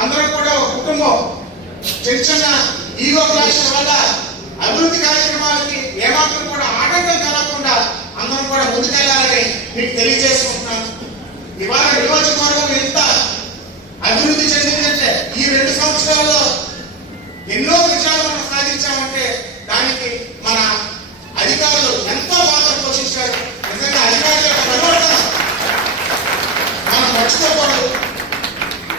అందరం కూడా ఒక కుటుంబం. చిన్న చిన్న ఈగో క్లాష్ వల్ల అభివృద్ధి కార్యక్రమాలకి ఏమాత్రం కూడా ఆటంకం కలగకుండా అందరం కూడా ముందుకెళ్లాలని మీకు తెలియజేసుకుంటున్నాను. ఇవాళ నియోజకవర్గం ఎంత అభివృద్ధి చెందిందంటే ఈ 2 సంవత్సరాల్లో ఎన్నో విజయాలు మనం సాధించామంటే దానికి మన అధికారులు ఎంతో పాత్ర పోషించారు. నిజంగా అధికారుల యొక్క ప్రవర్తన మనం మర్చిపోకూడదు.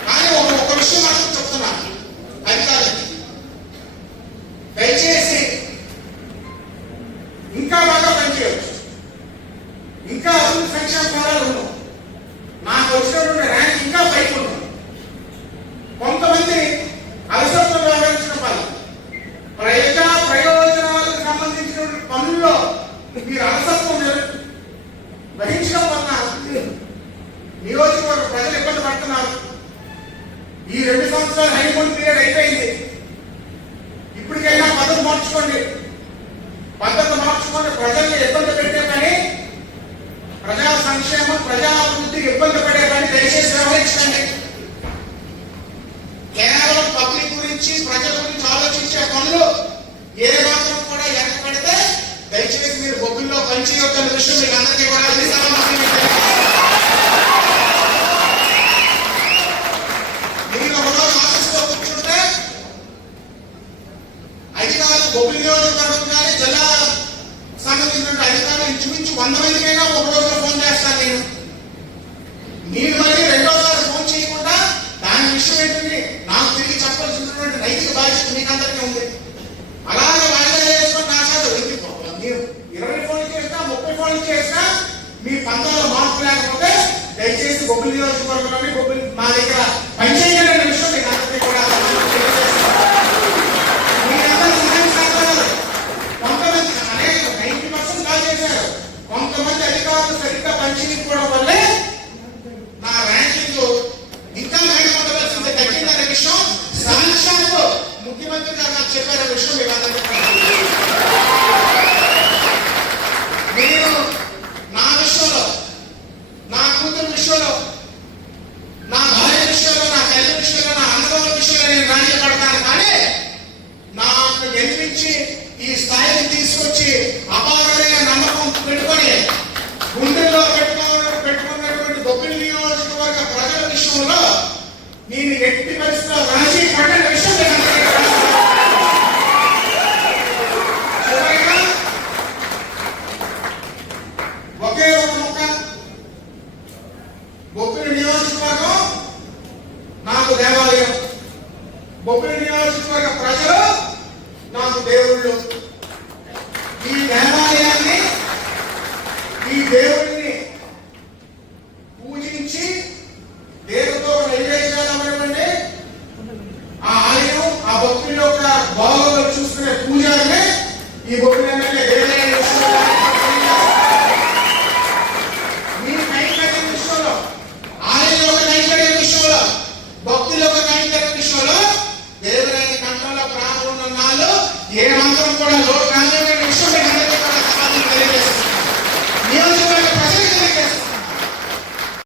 కానీ ఒక విషయం మాత్రం చెప్తున్నా అధికారులకి, దయచేసి ఇంకా బాగా పనిచేయవచ్చు, ఇంకా అభివృద్ధి సంక్షేమ ఫలాలు ఉన్నాం. నాకు వచ్చినటువంటి ర్యాంక్ ఇంకా పైకి ఉన్నాం. కొంతమంది అలసత్వం వ్యవహరించడం వల్ల ప్రజా ప్రయోజనాలకు సంబంధించినటువంటి పనుల్లో మీరు అలసత్వం వహించడం వలన నియోజకవర్గ ప్రజలు ఇబ్బంది పడుతున్నారు. ఈ 2 సంవత్సరాలు హైకోర్టు పీరియడ్ అయిపోయింది. ఇప్పటికైనా పద్ధతి మార్చుకోండి. ప్రజల్ని ఇబ్బంది పెట్టే పని, ప్రజా సంక్షేమం, ప్రజా అభివృద్ధికి ఇబ్బంది పడే పని దయచేసి వ్యవహరించండి. కేవలం పబ్లిక్ గురించి, ప్రజల గురించి ఆలోచించే పనులు ఏ మాత్రం కూడా వెనకబడితే దయచేసి మీరు బొబ్బుల్లో పనిచేయొద్దన్న విషయం మీకు అందరికీ కూడా మీరు ఒక రోజు ఆఫీస్లో కూర్చుంటే అధికారులు బొబ్బుల నియోజకవర్గం కానీ జిల్లా సంబంధించిన అధికారులు ఇంచుమించు 100 మందికైనా ఒక రోజులో ఫోన్ చేస్తాను నేను మళ్ళీ రెండోసారి ఫోన్ చేయకుండా దాని విషయం ఏంటంటే నాకు తిరిగి చెప్పాల్సినటువంటి నైతిక బాధ్యత మీకు అందరికీ ఉంది. అలాగే వాయిదా చేసుకొని నా చేత మీరు 20 ఫోన్లు చేసినా 30 ఫోన్లు చేసినా మీ పంతాలో మార్పు లేకపోతే దయచేసి బొబ్బుల నియోజకవర్గంలోని మా దగ్గర పనిచేయాలనే విషయం మీకు అందరికీ కూడా కొంతమంది అనేక 90% కాల్ చేశారు. కొంతమంది అధికారులు సరిగ్గా పనిచేయకపోవడం వల్లే నా ర్యాంకింగ్ ఇంకా బయటపడవలసింది తగ్గిందనే విషయం సాక్షాత్ ముఖ్యమంత్రి గారు నాకు చెప్పారనే విషయం మీకు అందరికీ నేను నా విషయంలో, నా కూతురు విషయంలో, నా భార్య విషయంలో, నా తల్లి విషయంలో, నా అన్నదమ్ముల విషయంలో నేను రాజ్యపడతాను. కానీ నాకు గెలిపించి ఈ స్థాయిని తీసుకొచ్చి అపారమైన నమ్మకం పెట్టుకొని గుండెల్లో పెట్టుకున్నటువంటి బొబ్బిల నియోజకవర్గ ప్రజల విషయంలో నేను ఎట్టి పరిస్థితుల్లో రాజీ పడిన విషయం ఒకే ఒక ముక్క, బొబ్బిల నియోజకవర్గం నాకు దేవాలయం, బొబ్బిల నియోజకవర్గ ప్రజలు నాకు దేవుళ్ళు. ఈ దేవాలయాన్ని, ఈ దేవుడిని పూజించి దేవుడితో నైవేద్యాలమైనటువంటి ఆ ఆలయం, ఆ భక్తుల యొక్క భావంలో చూసుకునే పూజారమే ఈ బొబ్బిల